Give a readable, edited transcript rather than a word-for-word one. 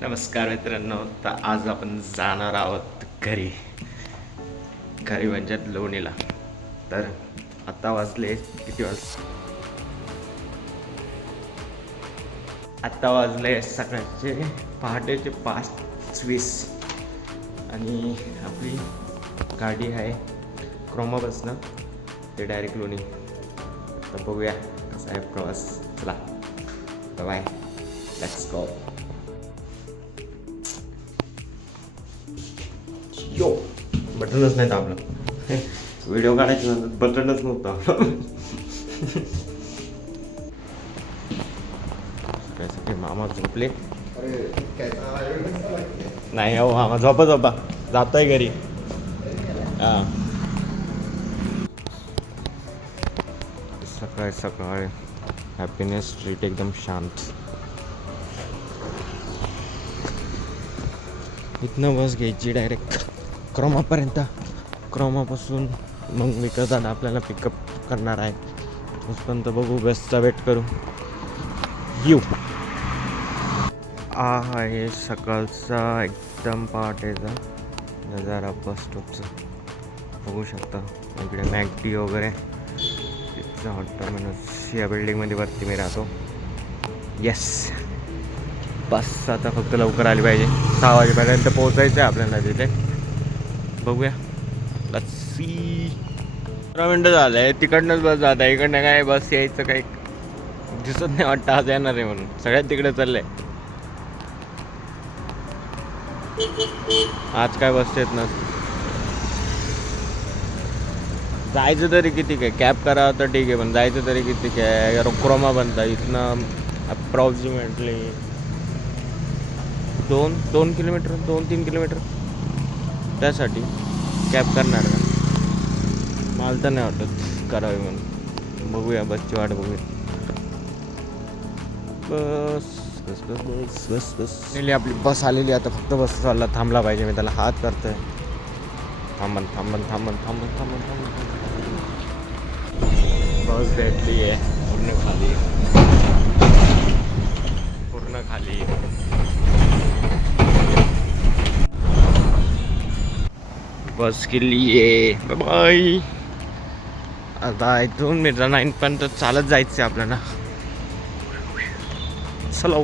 नमस्कार मित्रांनो, तर आज आपण जाणार आहोत घरी म्हणजे लोणीला. तर आता वाजले किती आता वाजले सकाळचे पहाटेचे 5:20 आणि आपली गाडी आहे क्रोमा बसनं ते डायरेक्ट लोणी. तर बघूया कसा आहे प्रवास. चला बाय, लेट्स गो. यो बटनच नाही दाबलं. व्हिडिओ काढायचं नंतर बटनच नव्हतं आपलं. सकाळी मामा झोपले नाही हो. मामा झोपा जातोय घरी. हां सकाळी हॅपीनेस स्ट्रीट एकदम शांत. इथनं बस घ्यायची डायरेक्ट क्रोमापर्यंत. क्रोमापासून मग विकास दादा आपल्याला पिकअप करणार आहे. तोपर्यंत बघू, बसचा वेट करू. येऊ. आहे सकाळचा एकदम पहाटेचा नजारा बस स्टॉपचा. बघू शकता इकडे मॅगडी वगैरे. पिझ्झा हॉट टर्मिनस या बिल्डिंगमध्ये वरती मी राहतो. येस, बस आता फक्त लवकर आली पाहिजे. 6 वाजेपर्यंत पोहोचायचं आहे आपल्याला तिथे. बघूया. Let's see. 15 मिनटं झालं आहे. तिकडनंच बस जात आहे. इकडनं काय बस यायचं काही दिसत नाही वाटतं आज येणार आहे म्हणून. सगळ्यात तिकडे चाललंय. आज काय बस येत नसतं. जायचं तरी किती काय, कॅब करावं तर ठीक आहे, पण जायचं तरी किती काय. क्रोमा बनता इथनं अप्रॉक्सिमेटली 2 किलोमीटर 2-3 किलोमीटर. त्यासाठी कॅब करणार का? मला तर नाही वाटत करावी म्हणून. बघूया, बसची वाट बघूया. बस आपली बस आलेली. आता फक्त बस चालला थांबला पाहिजे. मी त्याला हात करतोय. थांबन. बस भेटली आहे पूर्ण खाली. बस केली आहे. बाय. आता इथून मिर्झा 9 पर्यंत चालत जायचं आहे आपल्याला. चला.